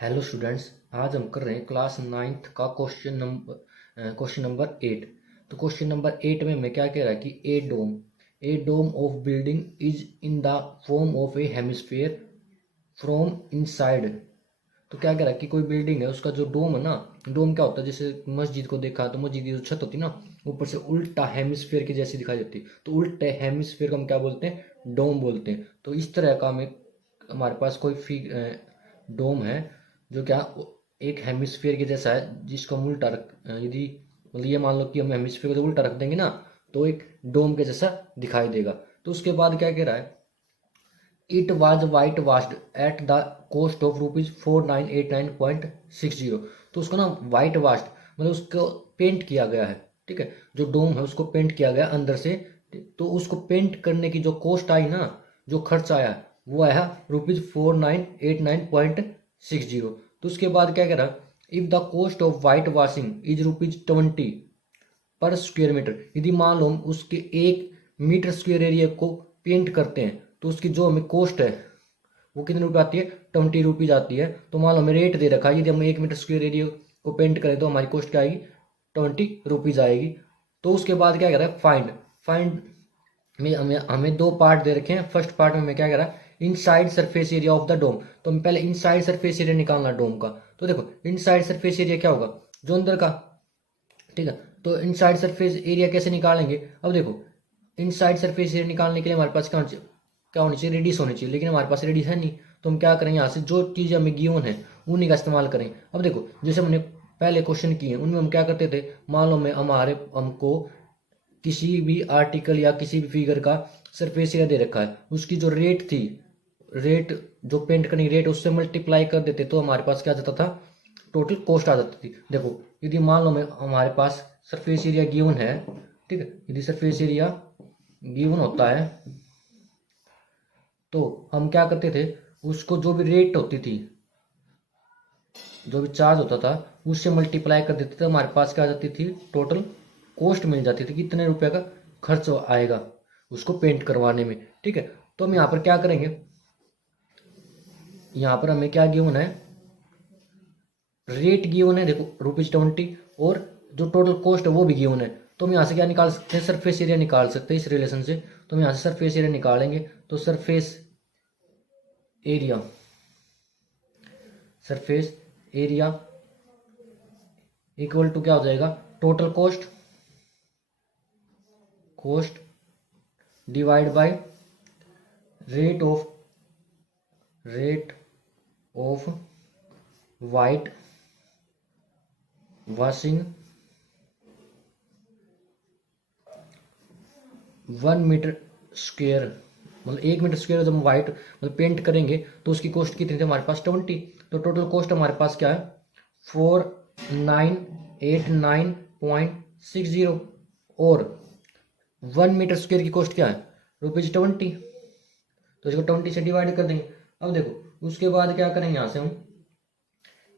Hello students, आज हम कर रहे हैं क्लास नाइन्थ का क्वेश्चन नंबर 8। तो क्वेश्चन नंबर 8 में हमें क्या कह रहा है कि a dome of building is in the form of a hemisphere from inside. तो क्या कह रहा है कि कोई बिल्डिंग है, उसका जो डोम है ना, डोम क्या होता है, जैसे मस्जिद को देखा तो मस्जिद की जो छत होती है ना, ऊपर से उल्टा हेमिस्फीयर की जैसी दिखाई देती है, तो उल्टे हेमिस्फीयर को हम क्या बोलते हैं? डोम बोलते हैं। तो इस तरह का हमें हमारे पास कोई डोम है जो क्या एक हेमिस्फीयर के जैसा है, जिसको हम उल्टा रख यदि मतलब ये मान लो कि हम हेमिस्फीयर को उल्टा रख देंगे ना, तो एक डोम के जैसा दिखाई देगा। तो उसके बाद क्या कह रहा है, it was white washed at the cost of ₹4989.60। तो उसको ना वाइट वाश्ड मतलब उसको पेंट किया गया है, ठीक है। जो डोम है उसको पेंट किया गया अंदर से। तो उसको पेंट करने की जो कॉस्ट आई ना, जो खर्च आया, वो आया ₹4989.60। तो उसके बाद क्या कह रहा, if the cost of white washing is ₹20 पर स्क्वेयर मीटर। यदि मान लो हम उसके 1 मीटर स्क्वेयर एरिया को पेंट करते हैं, तो उसकी जो हमें कॉस्ट है वो कितने रुपये आती है? ₹20 आती है। तो मान लो हमें रेट दे रखा है, यदि हम 1 मीटर स्क्वेयर एरिया को पेंट करें तो हमारी कॉस्ट क्या आएगी? ₹20 आएगी। तो उसके बाद क्या कह रहा है, फाइंड फाइंड में हमें दो पार्ट दे रखे हैं। फर्स्ट पार्ट में हमें क्या कह रहा है, inside surface area of the dome. तो हम पहले इनसाइड सरफेस एरिया निकालना डोम का। तो देखो इनसाइड सरफेस एरिया क्या होगा? जो अंदर का, ठीक है। तो इनसाइड सरफेस एरिया कैसे निकालेंगे? अब देखो, इनसाइड सरफेस एरिया निकालने के लिए हमारे पास क्या होनी चाहिए? रेडियस होनी चाहिए, लेकिन हमारे पास रेडियस है नहीं। तो हम क्या करेंगे, यहाँ से जो चीज़ हमें गिवन है उन्हीं का इस्तेमाल करें। अब देखो, जैसे हमने पहले क्वेश्चन किए हैं उनमें हम क्या करते थे, मान लो हमको किसी भी आर्टिकल या किसी भी फिगर का सरफेस एरिया दे रखा है, उसकी जो रेट थी, रेट जो पेंट करने की रेट, उससे मल्टीप्लाई कर देते तो हमारे पास क्या आ जाता था? टोटल कॉस्ट आ जाती थी। देखो, यदि मान लो हमारे पास सरफेस एरिया गिवन है, ठीक है, यदि सरफेस एरिया गिवन होता है तो हम क्या करते थे, उसको जो भी रेट होती थी, जो भी चार्ज होता था, उससे मल्टीप्लाई कर देते थे। हमारे पास क्या आ जाती थी? टोटल कॉस्ट मिल जाती थी, कितने रुपए का खर्च आएगा उसको पेंट करवाने में, ठीक है। तो हम यहाँ पर क्या करेंगे, यहाँ पर हमें क्या गिवन है? रेट गिवन है, देखो ₹20, और जो टोटल कॉस्ट है वो भी गिवन है। तो हम यहाँ से क्या निकाल सकते हैं? सरफेस एरिया निकाल सकते हैं इस रिलेशन से। तो हम यहाँ से सरफेस एरिया निकालेंगे। तो area surface area equal to क्या हो जाएगा? Total cost divide by rate of white washing 1 meter square, मतलब 1 मीटर स्क्वेयर जब हम वाइट मतलब पेंट करेंगे तो उसकी कॉस्ट कितनी थी हमारे पास? 20। तो टोटल कॉस्ट हमारे पास क्या है? 4989.60। और 1 मीटर स्क्वेयर की कॉस्ट क्या है? ₹20। तो इसको 20 से डिवाइड कर देंगे। अब देखो उसके बाद क्या करेंगे, यहाँ से हम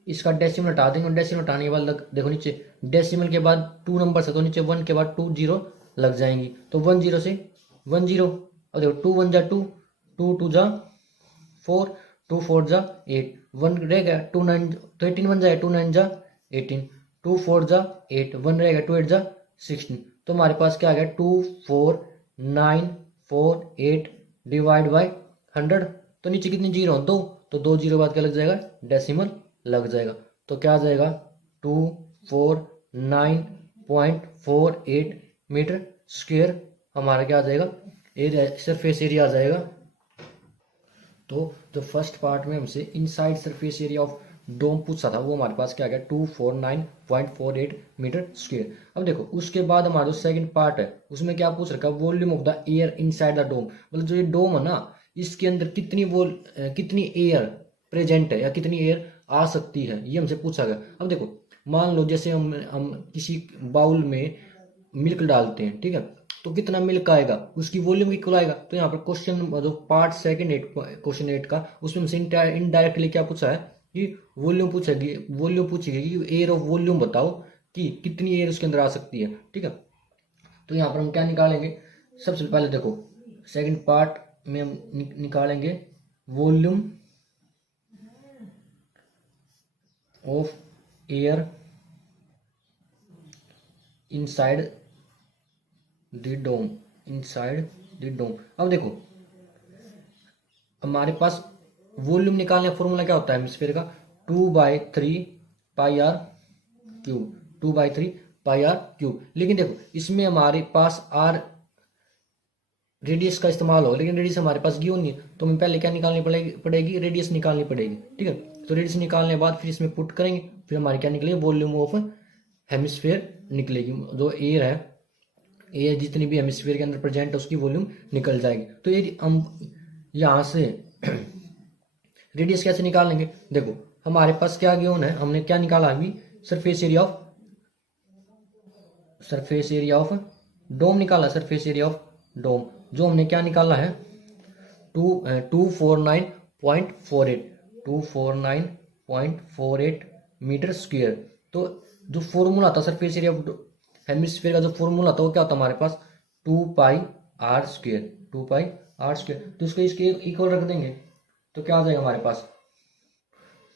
इसका डेसिमल हटा देंगे। डेसिमल हटाने के बाद देखो नीचे डेसिमल के बाद 2 नंबर है, तो नीचे 1 के बाद 2 जीरो लग जाएंगी। तो 1 जीरो से 1 जीरो। अब देखो 2 1 जा 2, 2 2 जा 4, 2 4 जा 8, 1 रह गया 2 9, तो 18 बन जाएगा, 2 9 जा 18, 2 4 जा 8, 1 रहेगा 2 8 जा 16। तो हमारे पास क्या आ गया? 249448 डिवाइड बाई 100। तो नीचे कितनी जीरो? 2। तो 2 जीरो बाद क्या लग जाएगा? डेसिमल लग जाएगा। तो क्या आ जाएगा? 249.48 मीटर स्क्वेयर हमारा क्या आ जाएगा? एरिया, सरफेस एरिया आ जाएगा। तो जो फर्स्ट पार्ट में हमसे inside surface area of dome पूछा था वो हमारे पास क्या आ गया? 249.48 मीटर स्क्वेयर। अब देखो उसके बाद हमारा जो सेकंड पार्ट है उसमें क्या पूछ रखा है? Volume of the air inside the dome. मतलब जो ये डोम है ना, इसके अंदर कितनी एयर प्रेजेंट है या कितनी एयर आ सकती है, ये हमसे पूछा गया। अब देखो मान लो जैसे हम किसी बाउल में मिल्क डालते हैं, ठीक है, तो कितना मिल्क आएगा? उसकी वॉल्यूम इक्वल आएगा। तो यहाँ पर क्वेश्चन जो पार्ट सेकंड 8 क्वेश्चन 8 का, उसमें हमसे इनडायरेक्टली क्या पूछा है कि वॉल्यूम पूछेगी कि एयर ऑफ वॉल्यूम बताओ कि कितनी एयर उसके अंदर आ सकती है, ठीक है। तो यहाँ पर हम क्या निकालेंगे? सबसे पहले देखो सेकंड पार्ट में हम निकालेंगे volume of air inside the dome, inside the dome. अब देखो हमारे पास वॉल्यूम निकालने का फॉर्मूला क्या होता है हेमिस्फीयर का, 2/3 pi r cube, 2/3 pi r cube. लेकिन देखो इसमें हमारे पास आर रेडियस का इस्तेमाल होगा, लेकिन रेडियस हमारे पास गिवन नहीं है, तो हमें पहले क्या निकालनी पड़ेगी रेडियस निकालनी पड़ेगी। ठीक है, तो रेडियस निकालने के बाद फिर इसमें पुट करेंगे, फिर हमारी क्या निकलेगी वॉल्यूम ऑफ हेमिस्फीयर निकलेगी। जो एयर है, एयर जितनी भी हेमिस्फीयर के अंदर प्रेजेंट है उसकी वॉल्यूम निकल जाएगी। तो ये हम यहाँ से रेडियस कैसे निकाल लेंगे, देखो हमारे पास क्या गिवन है, हमने क्या निकाला अभी, सरफेस एरिया ऑफ डोम निकाला, सरफेस एरिया ऑफ डोम, जो हमने क्या निकाला है 249.48 मीटर स्क्वायर। तो जो फॉर्मूला था सरफेस एरिया ऑफ हेमिस्फीयर का, जो फॉर्मूला था वो क्या था हमारे पास 2πr², 2πr²। तो इसको इसके इक्वल रख देंगे तो क्या आ जाएगा हमारे पास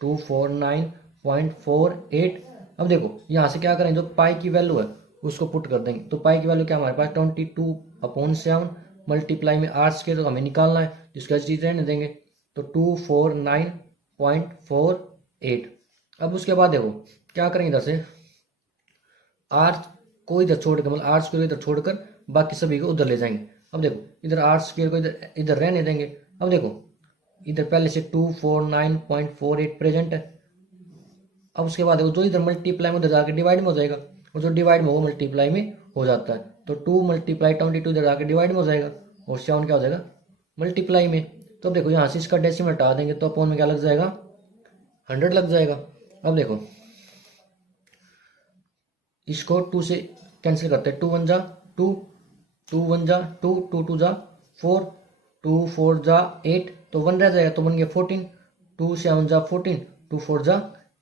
249.48। अब देखो यहाँ से क्या करें, जो पाई की वैल्यू है उसको पुट कर देंगे, तो पाई की वैल्यू क्या हमारे पास 22/7 मल्टीप्लाई में r² तो हमें निकालना है, जिसका चीज रहने देंगे, तो 249.48। अब उसके बाद देखो क्या करेंगे, इधर से r को इधर छोड़कर, मतलब r² इधर छोड़कर बाकी सभी को उधर ले जाएंगे। अब देखो इधर r² को इधर रहने देंगे। अब देखो इधर पहले से 249.48 प्रेजेंट है। अब उसके बाद देखो जो इधर मल्टीप्लाई में उधर जाकर डिवाइड में हो जाएगा, और जो डिवाइड में वो मल्टीप्लाई में हो जाता है, तो 2 × 22 इधर जाकर डिवाइड में हो जाएगा, और 7 क्या हो जाएगा मल्टीप्लाई में। तो अब देखो यहाँ से इसका डेसिमल हटा देंगे तो अपॉन में क्या लग जाएगा 100 लग जाएगा। अब देखो इसको 2 से कैंसिल करते हैं, 2 × 1 = 2, 2 × 1 = 2, 2 × 2 = 4, 2 × 4 = 8, तो 1 रह जाएगा तो बन गया 14, 2 × 7 = 14, 2 × 4 =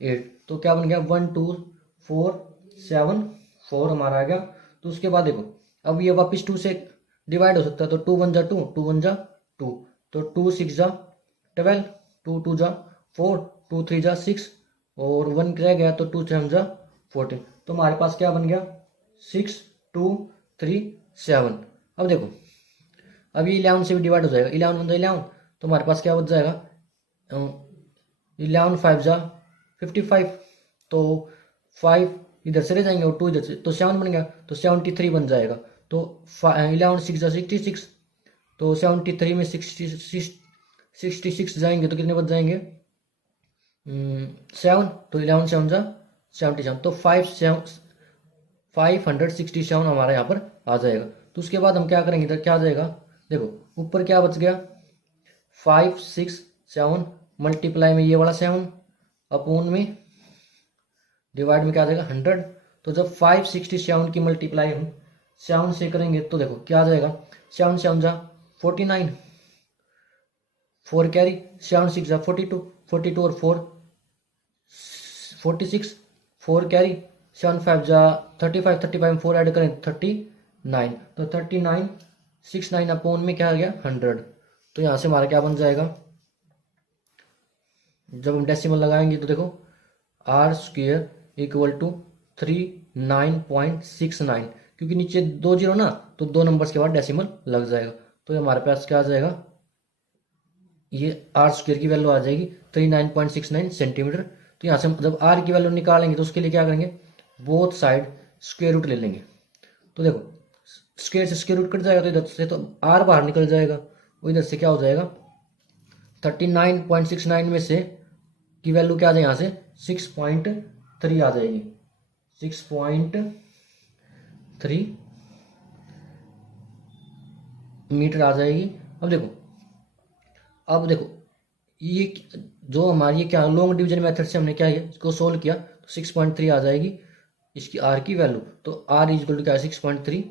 8, तो क्या बन गया 12474 हमारा आ गया। तो उसके बाद देखो अब ये वापस 2 से डिवाइड हो सकता है, तो 2 × 1 = 2, 2 × 1 = 2, तो 2 × 6 = 12, 2 × 2 = 4, 2 × 3 = 6, और 1 रह गया तो 2 × 7 = 14, तो हमारे पास क्या बन गया 6237। अब देखो अब ये 11 से भी डिवाइड हो जाएगा, 11 × 1 = 11, तो हमारे पास क्या बच जाएगा 11 × 5 = 55, तो 5 इधर से ले जाएंगे और 2 इधर से, तो 7 बन गया, तो 73 बन जाएगा। तो 11 × 6 = 66, तो 73 में 66 जाएंगे तो कितने बच जाएंगे 7, तो 11 × 7 = 77, तो 567 हमारा यहाँ पर आ जाएगा। तो उसके बाद हम क्या करेंगे, इधर क्या आ जाएगा, देखो ऊपर क्या बच गया 567 मल्टीप्लाई में ये वाला 7 अपॉन में डिवाइड में क्या आ जाएगा 100। तो जब 567 की मल्टीप्लाई हम 7 से करेंगे तो देखो क्या आ जाएगा 7 × 7 = 49, 4 कैरी, 7 × 6 = 42, 42 और 4 46, 4 कैरी, 7 × 5 = 35, 35 में 4 ऐड करें 39, तो 3969 अपॉन में क्या आ गया 100। तो यहाँ से हमारा क्या बन जाएगा, जब हम डेसिमल लगाएंगे तो देखो r² = 39.69, क्योंकि नीचे 2 0 ना, तो 2 नंबर्स के बाद डेसिमल लग जाएगा, तो हमारे पास क्या आ जाएगा, ये r² की वैल्यू आ जाएगी 39.69 सेंटीमीटर। तो यहाँ से हम जब r की वैल्यू निकालेंगे तो उसके लिए क्या करेंगे, बोथ साइड स्क्वायर रूट ले लेंगे। तो देखो स्क्वायर से स्क्वायर रूट कट जाएगा, तो इधर से तो r बाहर निकल जाएगा, और इधर से क्या हो जाएगा 39.69 में से की वैल्यू क्या आ जाएगी, यहाँ से 6.3 आ जाएगी, 6.3 मीटर आ जाएगी। अब देखो ये जो हमारी क्या लॉन्ग डिवीजन मेथड से हमने क्या किया, इसको सोल्व किया तो 6.3 आ जाएगी इसकी r की वैल्यू, तो r = क्या है 6.3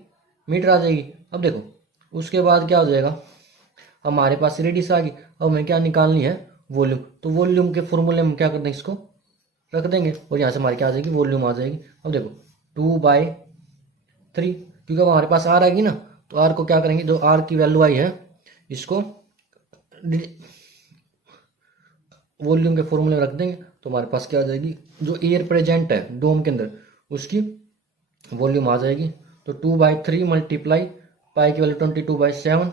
मीटर आ जाएगी। अब देखो उसके बाद क्या हो जाएगा, हमारे पास रेडियस आ गई, अब हमें क्या निकालनी है वॉल्यूम, तो वॉल्यूम के फॉर्मूले में क्या कर देंगे, इसको रख देंगे और यहाँ से हमारी क्या आ जाएगी वॉल्यूम आ जाएगी। अब देखो 2/3, क्योंकि अब हमारे पास r आएगी ना, तो r को क्या करेंगे, जो r की वैल्यू आई है इसको वॉल्यूम के फॉर्मूले में रख देंगे तो हमारे पास क्या आ जाएगी, जो एयर प्रेजेंट है डोम के अंदर उसकी वॉल्यूम आ जाएगी। तो 2/3 मल्टीप्लाई पाई की वैल्यू 22/7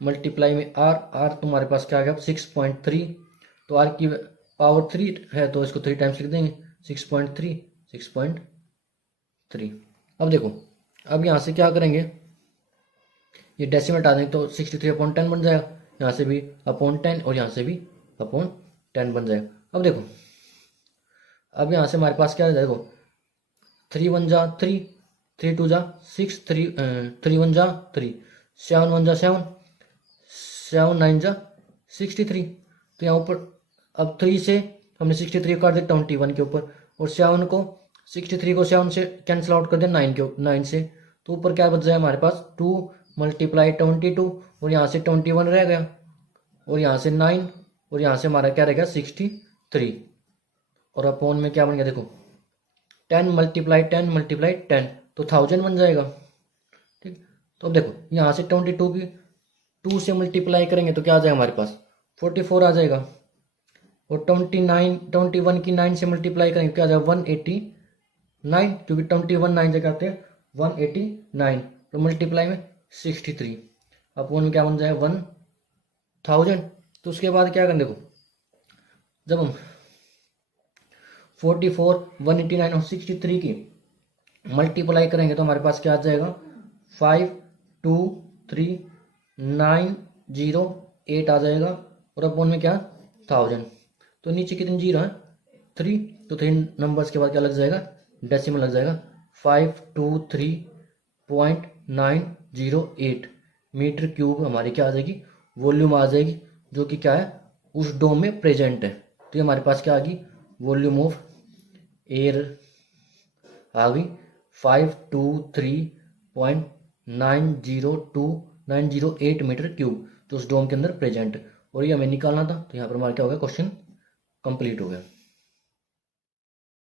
मल्टीप्लाई में आर तुम्हारे पास क्या आ गया 6.3। तो आर की पावर 3 है तो इसको 3 टाइम्स लिख देंगे 6.3। अब देखो, अब यहाँ से क्या करेंगे, ये डेसिमल हटा देंगे तो 63/10 बन जाएगा, यहाँ से भी /10 और यहाँ से भी /10 बन जाएगा। अब देखो, अब यहाँ से हमारे पास क्या है, देखो 3 1 जा 3, 3 2 जा 6, 3 1 जा 3, 7 1 जा 7, 7 9 जा 63। तो यहाँ ऊपर अब 3 से हमने 63 काट दिया 21 के ऊपर, और 7 को 63 को 7 से कैंसिल आउट कर दिया 9 से। तो ऊपर क्या बच जाए हमारे पास 2 मल्टीप्लाई 22, और यहाँ से 21 रह गया, और यहाँ से 9, और यहाँ से हमारा क्या रहेगा 63, और अपॉन में क्या बन गया देखो 10 मल्टीप्लाई 10 तो 1000 बन जाएगा। ठीक, तो अब देखो यहाँ से 22 की 2 से मल्टीप्लाई करेंगे तो क्या आ जाएगा हमारे पास 44 आ जाएगा, और 21 की 9 से मल्टीप्लाई करेंगे क्या आ जाएगा 189, क्योंकि 21 9 जगह आते हैं 189, तो मल्टीप्लाई में 63 अपॉन में क्या बन जाएगा 1000। तो उसके बाद क्या करें, देखो जब हम 44 189 और 63 की मल्टीप्लाई करेंगे तो हमारे पास क्या आ जाएगा 523,908 आ जाएगा, और अपॉन में क्या 1000। तो नीचे कितने जीरो है 3, तो 3 नंबर्स के बाद क्या लग जाएगा डेसिमल लग जाएगा 523.908 मीटर क्यूब हमारी क्या आ जाएगी वॉल्यूम आ जाएगी, जो कि क्या है उस डोम में प्रेजेंट है। तो ये हमारे पास क्या आ गई वॉल्यूम ऑफ एयर आ गई 523.908 मीटर क्यूब, जो उस डोम के अंदर प्रेजेंट है। और ये हमें निकालना था, तो यहाँ पर हमारा क्या हो गया क्वेश्चन कंप्लीट हो गया।